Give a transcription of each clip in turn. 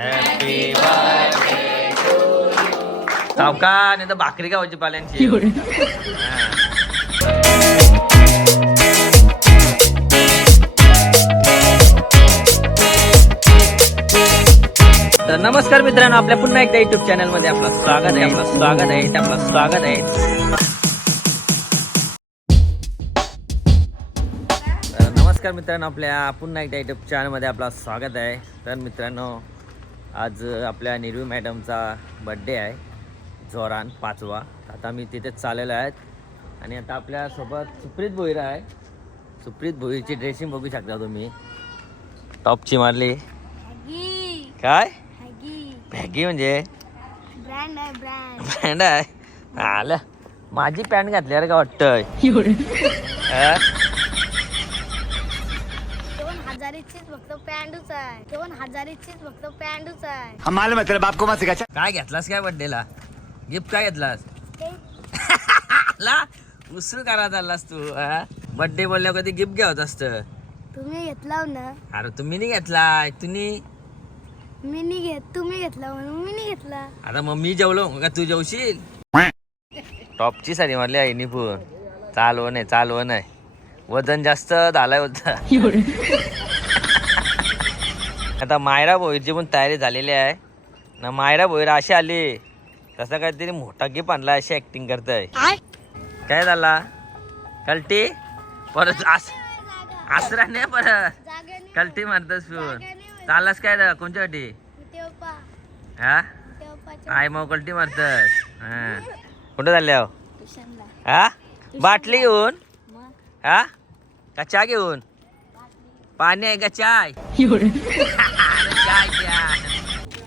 Happy birthday to you. सावका नाही तर भाकरी गावाची पाल्यांची. तर नमस्कार मित्रांनो, आपल्या पुन्हा एकदा युट्यूब चॅनल मध्ये आपलं स्वागत आहे. नमस्कार मित्रांनो, आपल्या पुन्हा एकदा युट्यूब चॅनल मध्ये आपलं स्वागत आहे. तर मित्रांनो, आज आपल्या निर्वी मॅडमचा बड्डे आहे, जोरान 5वा. आता मी तिथेच चाललेलो आहे आणि आता आपल्यासोबत सुप्रीत भोईर आहे. सुप्रीत भोईरची ड्रेसिंग बघू शकता तुम्ही, टॉपची मारली. काय बॅगी म्हणजे ब्रँड आहे. आलं माझी पॅन्ट घातल्यावर का वाटतंय. 2000 आहे. काय घेतलास काय बड्डेला? गिफ्ट काय घेतलास? उसळ करा चाललास तू. बड्डे बोलल्या कधी गिफ्ट घ्यावत असत. तुम्ही घेतला ना? अरे तुम्ही नाही घेतलाय, तुम्ही तुम्ही घेतला म्हणून मी नाही घेतला. आता मग मी जेवलो का तू जेवशील? टॉपची साडी मारली आईनी पण. चालव नाही वजन जास्त झालाय होता. आता मायरा भोईरची पण तयारी झालेली आहे ना. मायरा भोईर अशी आली तसा काहीतरी मोठा गिफ्ट आणला अशी ऍक्टिंग करताय. काय झाला कल्टी परत आसरा नाही परत कल्टी मारतस पिऊन चाललास काय कोणच्यासाठी? हा आय मग कल्टी मारतस. कुठं चालले हो? हा बाटली घेऊन हा का चहा घेऊन? पाणी आहे का चाय?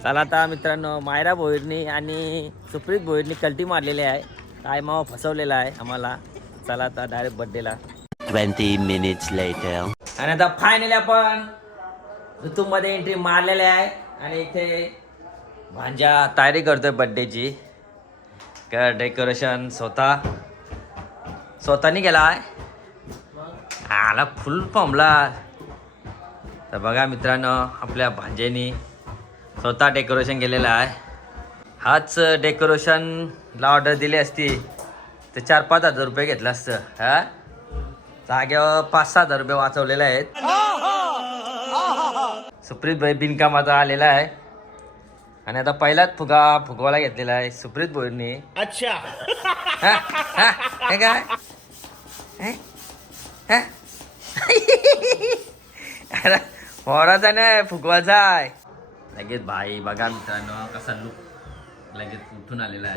चला आता मित्रांनो, मायरा भोईरनी आणि सुप्रीत भोईरनी कल्टी मारलेली आहे. काय मावा फसवलेला आहे आम्हाला. चला आता डायरेक्ट बर्थडेला. 20 minutes later. आणि आता फायनली आपण ऋतू मध्ये एंट्री मारलेली आहे आणि इथे भांजा तयारी करतोय बर्थडेची. डेकोरेशन स्वतःनी केला आहे. आला फुल फॉर्मला. तर बघा मित्रांनो, आपल्या भांजेनी स्वतः डेकोरेशन केलेलं आहे. हाच डेकोरेशनला ऑर्डर दिली असती तर 4-5 हजार रुपये घेतलं असतं. हा जाग्यावर 5-6 हजार रुपये वाचवलेले आहेत. सुप्रीत भाई बिनकामाचा आलेला आहे आणि आता पहिलाच फुगवायला घेतलेला आहे सुप्रीत भोईरनी. अच्छा काय मोराचा नाही फुगवाचा आहे. लगेच भाई बघा मित्रांनो कसा लुक लगेच उठून आलेला आहे.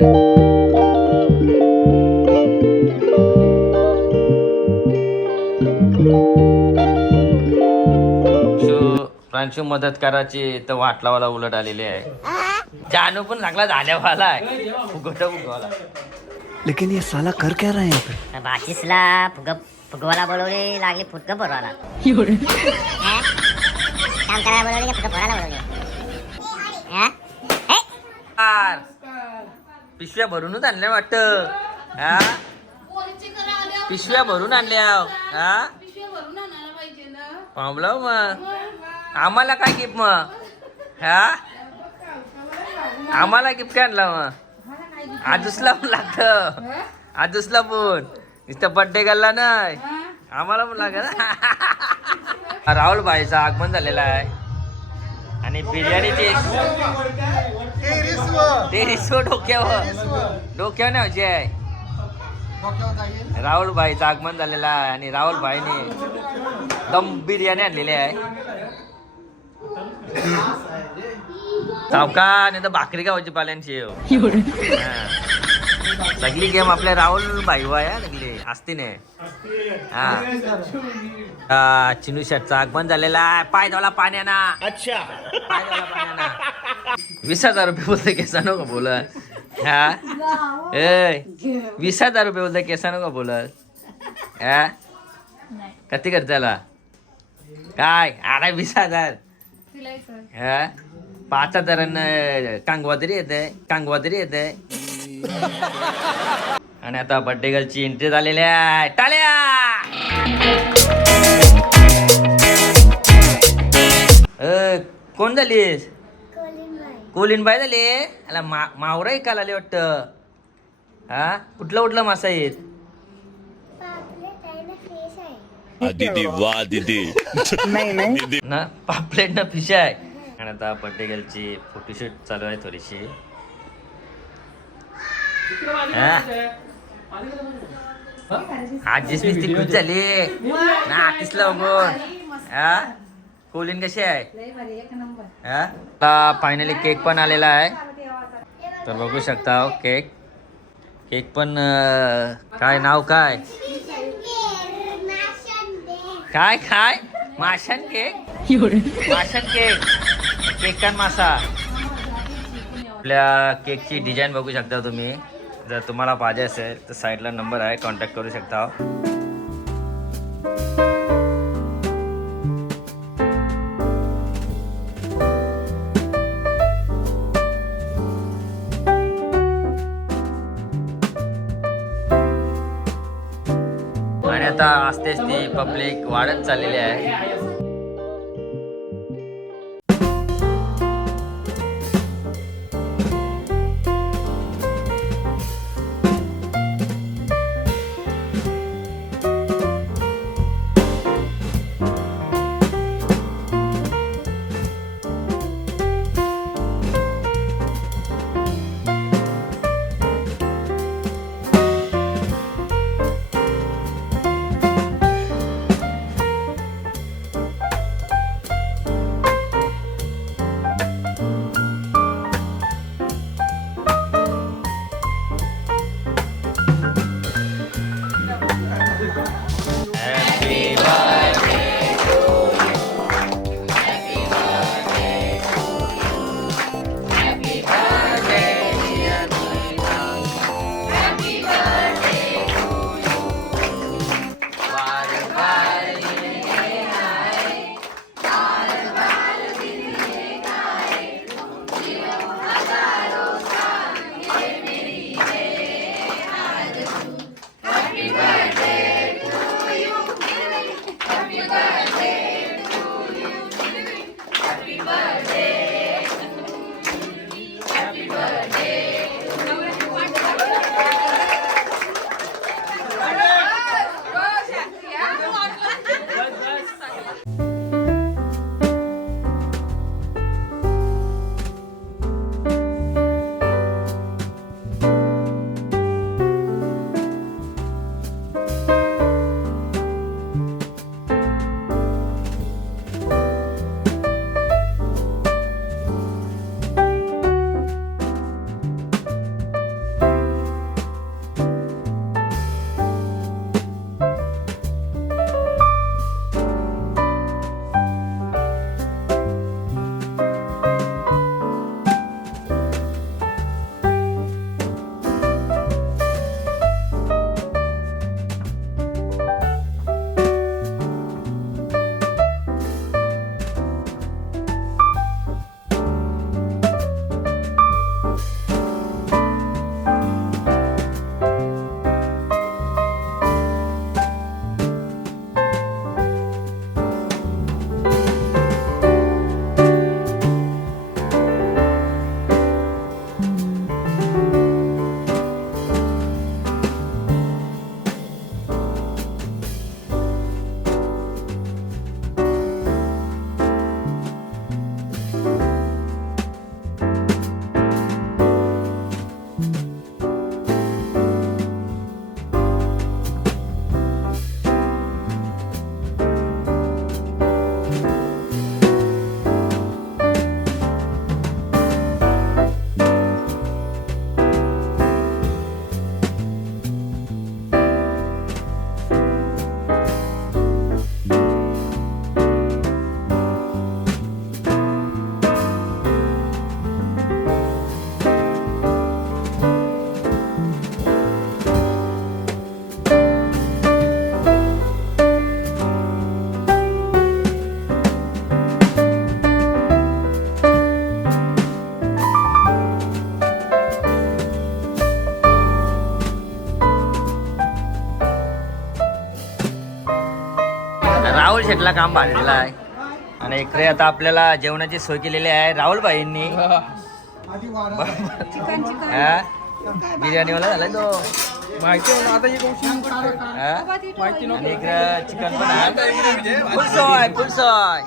प्रांशू मदत करायची तर वाट लावायला उलट आलेली आहे. जानू पण चांगला झाल्यावाला आहे फुगवाला. लेकिन ये साला कर क्या रहा है यहाँ पे? बाकीसला फुगवाला बोलवले, लागले फुटका भरवायला. काम करायला बोलवले का फुटका भरायला बोलवले? पिशव्या भरूनच आणल्या वाटत. पिशव्या भरून आणल्या. पांबला मग आम्हाला काय गिफ्ट मग? आम्हाला गिफ्ट काय आणला मग? आजूसला पण लागत. आजूसला पण नुसतं बड्डे घालला नाही, आम्हाला पण लागत. राहुल भाईचं आगमन झालेलं आहे आणि बिर्याणीची ते रिसो डोक्यावर न्यायची आहे. राहुल भाईचं आगमन झालेलं आहे आणि राहुल भाईने दम बिर्याणी आणलेली आहे. सावका नाही तर भाकरी गावाची पाल्यांची. सगळी गेम आपल्या राहुल भाई आहे सगळी असती ने. चिनू शर्टचा आगमन झालेला आहे. पाय धवला पाण्याना. अच्छा पाय धवला पाण्याना. 20,000 रुपये बोलते केसा नको बोलत. 20,000 रुपये बोलते केसा नको बोलत. किती खर्च झाला काय? अरे 20,000. 5,000 कांगवा तरी येते. आणि आता बर्थडे गर्लची एंट्री झालेली आहे. टाळ्या. कोण झालीस? कोलीन बाय झाले याला मावरा ऐकायला आले वाटतं. हा कुठला मासा आहेत दीदी वाह दीदी ना पापलेट ना फिश आहे. आणि आता बर्थडे गर्लची फोटोशूट चालू आहे थोडीशी. आजीच नुसती खुश झाली ना आतीसला बघून. हा कोलीन कशी आहे. हा फायनली केक पण आलेला आहे तर बघू शकता. केक पण काय नाव काय काय काय माशान केक केक मासा. आपल्या केकची डिझाईन बघू शकता तुम्ही. जर तुम्हाला पाहिजे असेल तर साईडला नंबर आहे, कॉन्टॅक्ट करू शकता. आणि आता असतेच ती पब्लिक वाढत चाललेली आहे. राहुल शेटला काम बांधलेलं आहे आणि इकडे आता आपल्याला जेवणाची सोय केलेली आहे राहुल भाईंनी. हा? बिर्याणीवाला झालाय तो माहिती आहे ना, आता एक हा? आणि इकडं चिकन पण आहे फुल सोय